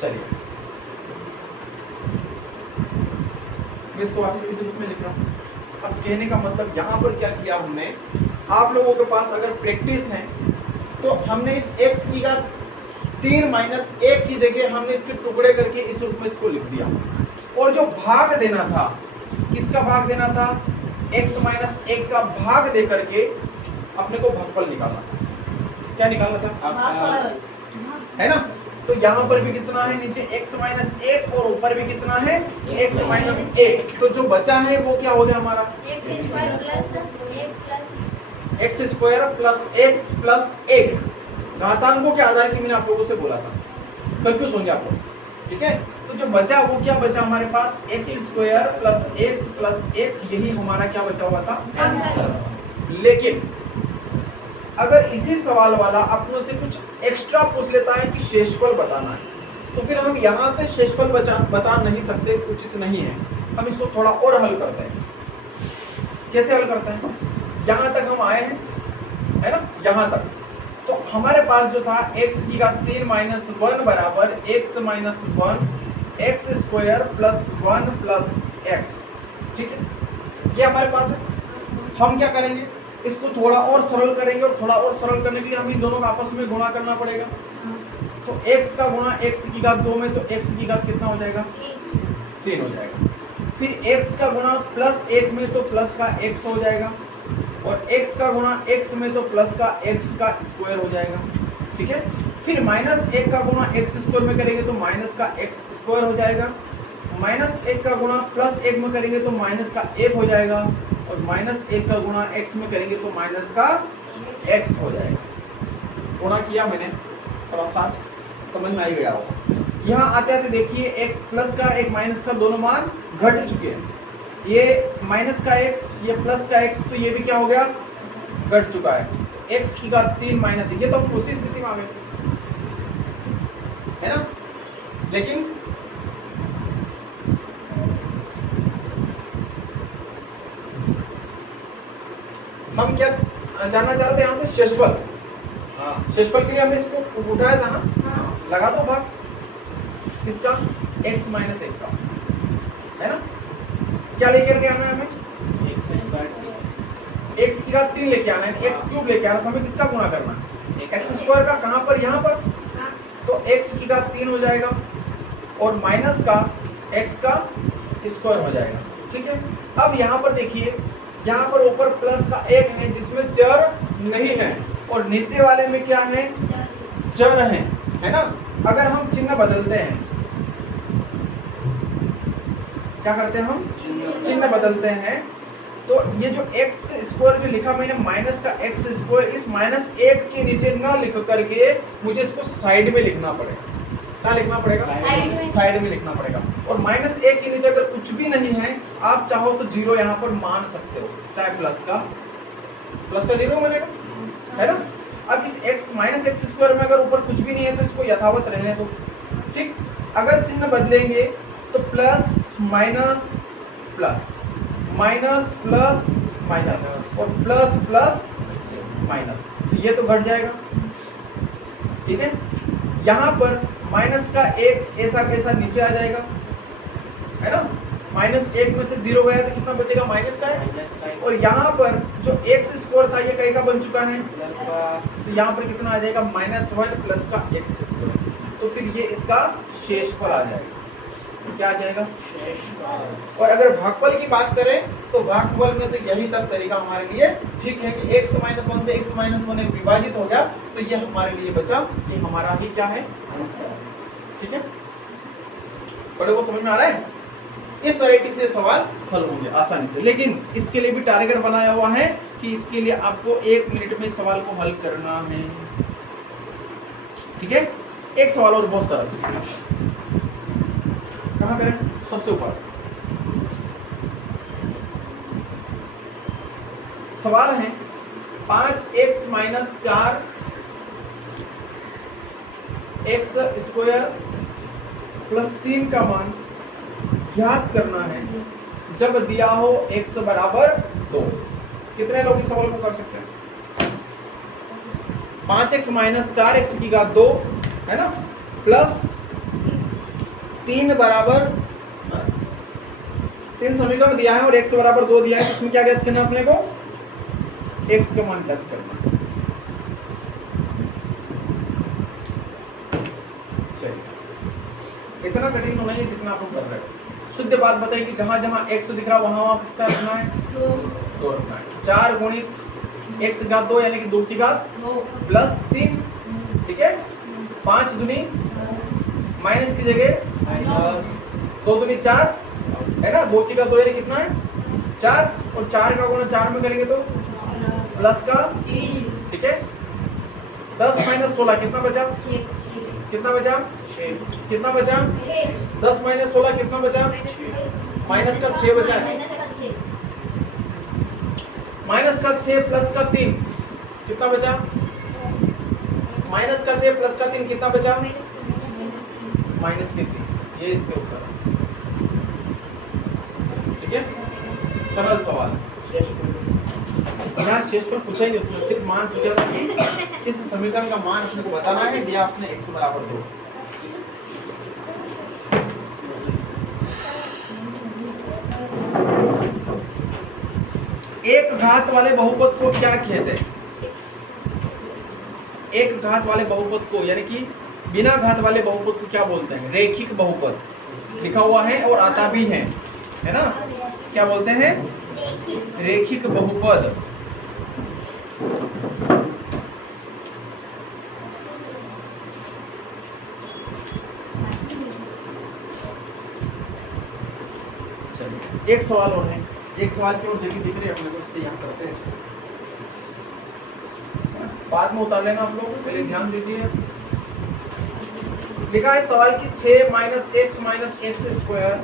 चलिए मैं इसको वापस इस रूप में लिख रहा हूं। अब कहने का मतलब यहाँ पर क्या किया हमने, आप लोगों के पास अगर प्रैक्टिस है तो हमने इस x की घात 3 माइनस 1 की जगह हमने इसके टुकड़े करके इस रूप में इसको लिख दिया, और जो भाग देना था, किसका भाग देना था? x माइनस 1 का भाग दे करके अपने को भागफल निकालना था। क्या निकालना था? है ना। तो यहाँ पर भी कितना है? नीचे x माइनस 1 और ऊपर भी कितना है? x minus 1। तो जो बचा है वो क्या हो गया हमारा? x square plus x plus 1। घातांकों के आधार की मैंने आप लोगों से बोला था, कंफ्यूज होंगे आप लोग, ठीक है। तो जो बचा वो क्या बचा हमारे पास? x square plus x plus 1, यही हमारा क्या बचा हुआ था। लेकिन अगर इसी सवाल वाला अपनों से कुछ एक्स्ट्रा पूछ लेता है कि शेषफल बताना है, तो फिर हम यहाँ से शेषफल बता नहीं सकते, उचित नहीं है। हम इसको थोड़ा और हल करते हैं। कैसे हल करते हैं? यहाँ तक हम आए हैं, है ना, यहाँ तक। तो हमारे पास जो था x की घात 3 माइनस 1 बराबर x minus 1 x square plus 1 plus x, ठीक है, ये हमारे पास है। हम क्या करेंगे, इसको थोड़ा और सरल करेंगे, और थोड़ा और सरल करने के लिए हम इन दोनों का आपस में गुणा करना पड़ेगा। तो x का गुणा x की घात 2 में, तो x की घात कितना हो जाएगा, 3 हो जाएगा। फिर x का गुणा प्लस 1 में, तो प्लस का x हो जाएगा, और x का गुणा x में, तो प्लस का x का स्क्वायर हो जाएगा, ठीक है। फिर माइनस 1 का गुणा x स्क्वायर में करेंगे तो माइनस का x स्क्वायर हो जाएगा, माइनस 1 का गुणा प्लस 1 में करेंगे तो माइनस का 1 हो जाएगा, और माइनस 1 का गुणा x में करेंगे तो माइनस का x हो जाएगा। गुणा किया मैंने, थोड़ा फास्ट समझ में आ ही गया होगा। यहाँ आते आते देखिए, एक प्लस का एक माइनस का दोनों मान घट चुके हैं। ये माइनस का x, ये प्लस का x, तो ये भी क्या हो गया, घट चुका है। तो x की घात 3 माइनस, ये तो हम उसी स्थिति में आ गए, है ना। लेकिन हम क्या जानना चाह रहे थे यहाँ से, शेषफल। शेषफल के लिए हमने इसको उठाया था ना, लगा दो भाग किसका, x माइनस 1 का, है ना। क्या लेके आना है हमें, x की घात 3 लेके आना है, x क्यूब लेके आना, तो हमें किसका गुणा करना है, x स्क्वायर का। कहाँ पर, यहाँ पर, तो x की घात 3 हो जाएगा, और माइनस का x का स्क्वायर हो जाएगा, ठीक है। अब यहाँ पर देखिए, यहाँ पर ऊपर प्लस का 1 है जिसमें चर नहीं है, और नीचे वाले में क्या है, चर है ना। अगर हम चिन्ह बदलते हैं, क्या करते हैं हम, चिन्ह बदलते हैं, तो ये जो x स्क्वायर जो लिखा मैंने माइनस का x स्क्वायर, इस माइनस 1 के नीचे न लिख करके मुझे इसको साइड में लिखना पड़ेगा। क्या लिखना पड़ेगा, साइड में लिखना पड़ेगा। और माइनस 1 के नीचे अगर कुछ भी नहीं है, आप चाहो तो 0 यहाँ पर मान सकते हो, चाहे प्लस का 0 बनेगा, है ना। अब इस x माइनस एक्स स्क्वायर में अगर ऊपर कुछ भी नहीं है तो इसको यथावत रहने दो, ठीक। अगर चिन्ह बदलेंगे तो plus minus plus, minus plus minus, और प्लस प्लस माइनस, तो ये तो घट जाएगा, ठीक है। यहाँ पर माइनस का 1 ऐसा कैसा नीचे आ जाएगा, है ना। माइनस 1 में से 0 गया तो कितना बचेगा, माइनस का 1, और यहाँ पर जो x स्क्वायर था ये कई का बन चुका है, तो यहाँ पर कितना आ जाएगा, -1 प्लस का x स्क्वायर, तो फिर ये इसका शेषफल आ जाएगा। तो क्या आ जाएगा, शेषफल। और अगर भागफल की बात करें तो भागफल में तो यही तक तरीका हमारे लिए ठीक है कि x माइनस 1 से x माइनस 1 विभाजित हो गया, तो ये हमारे लिए बचा, ये हमारा ही क्या है, ठीक है। बड़े को समझ में आ रहा है। इस वैरायटी से सवाल हल होंगे आसानी से, लेकिन इसके लिए भी टारगेट बनाया हुआ है कि इसके लिए आपको 1 मिनट में सवाल को हल करना है, ठीक है। एक सवाल और बहुत सरल, कहाँ करें, सबसे ऊपर सवाल है 5x minus 4 x square plus 3 का मान ज्ञात करना है जब दिया हो x बराबर 2। कितने लोग इस सवाल को कर सकते हैं, 5x माइनस 4x की घात 2, है ना, प्लस 3 बराबर 3 समीकरण दिया है और x बराबर 2 दिया है, तो इसमें क्या ज्ञात करना अपने को, x का मान ज्ञात करना। इतना कठिन तो नहीं है जितना आप लोग कर रहे हो। शुद्ध बात बताइए कि जहां जहां x दिख रहा वहां वहां कितना रखना है, 2 रखना है। 4 गुणित x की घात 2 यानी कि 2 की घात प्लस 3, ठीक है। 5 दूनी माइनस की जगह 2 दूनी 4, है ना, 2 की घात 2 यानी कितना है 4, और 4 का गुणा 4 में करेंगे तो प्लस का, ठीक है। 10 माइनस 16 कितना बचा, कितना बचा, कितना बचा, 10 माइनस 16 कितना बचा, माइनस का 6 बचा है, माइनस का 6 प्लस का 3 कितना बचा, माइनस का 6 प्लस का 3 कितना बचा, माइनस के 3। ये इसके ऊपर, ठीक है, सरल सवाल। यहाँ शेषफल पूछा ही नहीं, उसमें सिर्फ मान पूछा था कि इस समीकरण का मान अपने को बताना है, दिया आपने x बराबर 2। एक घात वाले बहुपद को क्या कहते हैं? एक घात वाले बहुपद को यानी कि बिना घात वाले बहुपद को क्या बोलते हैं? रेखिक बहुपद लिखा हुआ है और आता भी है ना? क्या बोलते हैं? रेखिक बहुपद। चलिए एक सवाल और है, एक सवाल की और जगह दिख रही है अपने को, इसलिए यहाँ करते हैं इसको, बाद में उतार लेना आप लोग, पहले ध्यान दीजिए। लिखा है सवाल की 6 - x - x स्क्वायर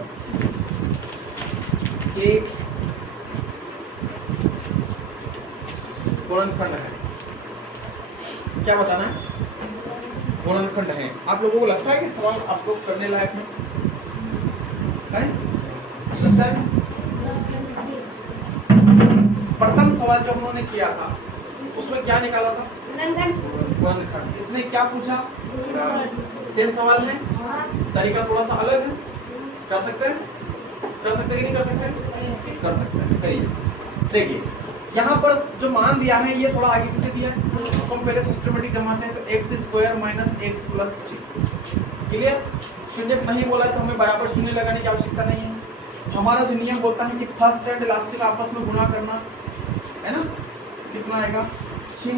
के गुणनखंड है। क्या बताना है? गुणनखंड है। आप लोगों को लगता है कि सवाल आप लोग करने लायक है? लगता है? प्रथम सवाल जो उन्होंने किया था उसमें क्या निकाला था? गुणनखंड। इसने क्या पूछा? सेम सवाल है, तरीका थोड़ा सा अलग है। कर सकते हैं? कर सकते हैं कि नहीं कर सकते? कर सकते हैं, करिए। देखिए यहाँ पर जो मान दिया है ये थोड़ा आगे पीछे दिया है, उसको हम पहले सिस्टमेटिक जमाते हैं। तो x स्क्वायर - x + 3। क्लियर? शून्य नहीं बोला है तो हमें बराबर शून्य लगाने की आवश्यकता नहीं है। हमारा जो नियम बोलता है कि फर्स्ट एंड लास्ट का आपस में गुणा करना है ना, कितना आएगा? 6।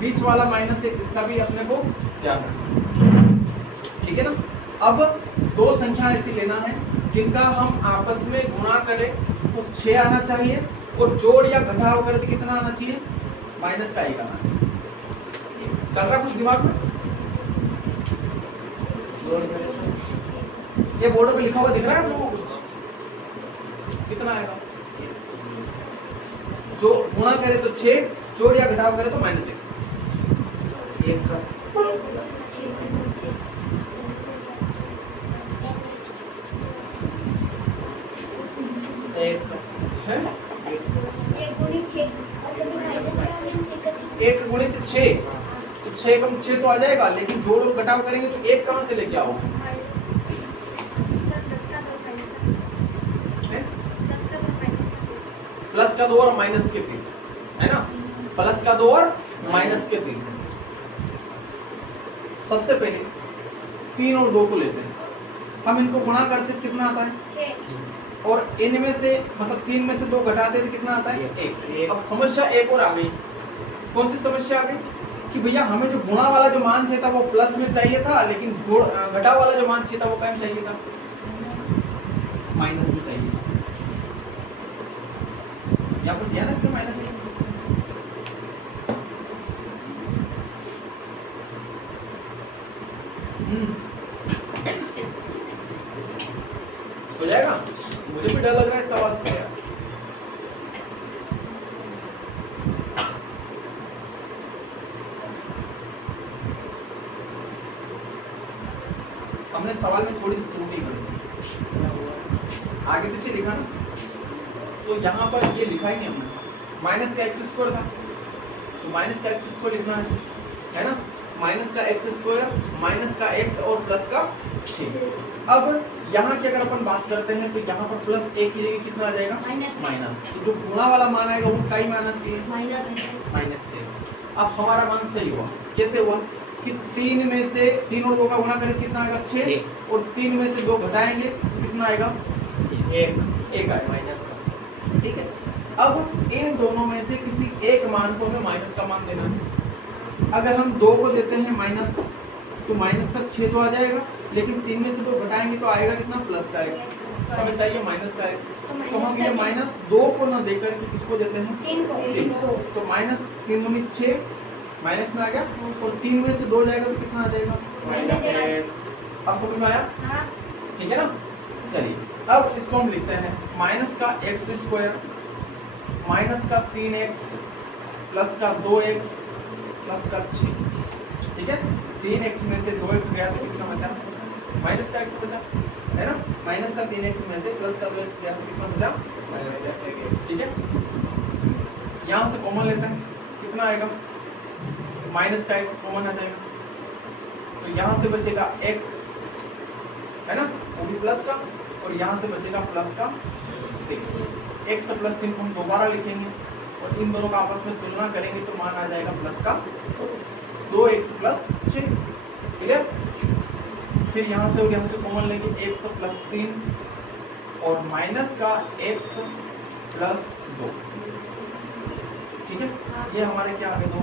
बीच वाला -1 इसका भी अपने को ध्यान रखना, ठीक है ना? अब दो संख्या ऐसी लेना है जिनका हम आपस में गुणा करें तो 6 आना चाहिए, और जोड़ या घटाव करें तो कितना आना चाहिए? -1 आना चाहिए। चल रहा कुछ दिमाग में? ये बोर्ड पे लिखा हुआ दिख रहा है आप लोगों को कुछ? कितना आएगा? जो गुणा करे तो 6, जोड़ या घटाव करे तो -1। एक गुणित 6, तो 6 कम 6 तो आ जाएगा, लेकिन जोड़ और घटाव करेंगे तो 1 कहाँ से लेके आओगे? प्लस का 2 और माइनस के 3 है ना? प्लस का 2 और माइनस के 3। सबसे पहले 3 और 2 को लेते हैं, हम इनको गुणा करते तो कितना आता है? और इनमें से मतलब 3 में से 2 घटाते तो कितना आता है? 1। अब समस्या एक और आ गई। कौन सी समस्या आ गई? कि भैया हमें जो गुणा वाला जो मान चाहिए था वो प्लस में चाहिए था, लेकिन घटा वाला जो मान चाहिए था वो क्या में चाहिए था? माइनस में चाहिए था। यहाँ पर दिया ना इसमें -1। हो जाएगा? मुझे भी डर लग रहा है इस सवाल से यार। हमने सवाल में थोड़ी सी त्रुटि कर दी, आगे पीछे लिखा ना, तो यहाँ पर ये लिखा ही नहीं हमने। माइनस का x स्क्वायर था तो माइनस का x स्क्वायर लिखना है ना? माइनस का x स्क्वायर, माइनस का x और प्लस का 6। अब यहाँ की अगर अपन बात करते हैं तो यहाँ पर +1 की जगह कितना आ जाएगा? माइनस। तो जो गुणा वाला मान आएगा वो क्या ही आना चाहिए? -6। अब हमारा मान सही हुआ। कैसे हुआ? कि 3 में से 3 और 2 का गुणा करें कितना आएगा? 6, और 3 में से 2 घटाएंगे कितना आएगा? 1 आएगा माइनस का, ठीक है? अब इन दोनों में से किसी एक मान को हमें माइनस का मान देना है। अगर हम 2 को देते हैं माइनस, तो माइनस का 6 तो आ जाएगा, लेकिन 3 में से 2 घटाएंगे तो आएगा कितना? प्लस का 1। हमें चाहिए माइनस का 1, तो हम ये -2 को ना देकर के किसको देते हैं? 3 को। तो -3 में 6 माइनस में आ गया, और 3 में से 2 जाएगा तो कितना आ जाएगा? -8। अब समझ में आया? ठीक है ना? चलिए अब इसको हम लिखते हैं माइनस का x स्क्वायर माइनस का 3x प्लस का 2x प्लस का 6, ठीक है? 3x में से 2x गया तो कितना बचा? माइनस का x बचा, है ना? माइनस का 3x में से प्लस का 2x गया तो कितना बचा? माइनस का x, ठीक है? यहाँ से कॉमन लेते हैं, कितना आएगा? माइनस का x कॉमन आ जाएगा, तो यहाँ से बचेगा x, है ना? वो भी प्लस का, और यहाँ से बचेगा प्लस का 3 x प्लस 3 को हम दोबारा लिखेंगे और इन दोनों का आपस में तुलना करेंगे तो मान आ जाएगा प्लस का 2x प्लस 6। क्लियर? फिर यहाँ से और यहाँ से कॉमन लेंगे x प्लस 3 और माइनस का x प्लस 2। ठीक है, ये हमारे क्या आ गए दो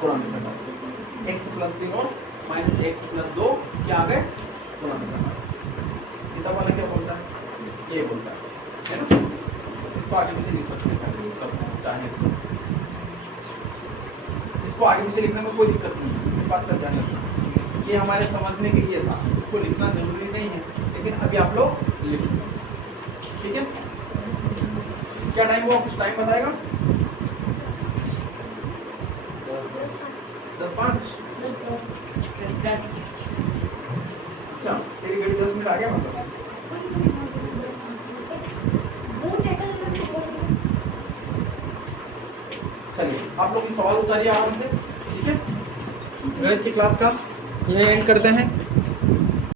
पूरा निकल x प्लस 3 और माइनस x प्लस 2 क्या आ गए पूरा निकल। किताब वाला क्या बोलता है? ये बोलता है ना? इसको आगे पीछे लिख सकते हैं बस चाहे तो। इसको आगे पीछे लिखने में कोई दिक्कत नहीं है, इस बात का ध्यान रखना। ये हमारे समझने के लिए था, इसको लिखना जरूरी नहीं है, लेकिन अभी आप लोग लिख सकते। ठीक है, क्या टाइम हुआ? कुछ टाइम बताएगा? 10:05। 10 अच्छा, तेरी घड़ी 10 मिनट आगे मतलब। चलिए, आप लोग सवाल उतारिए आराम से। ठीक है, गणित की क्लास का ये एंड करते हैं।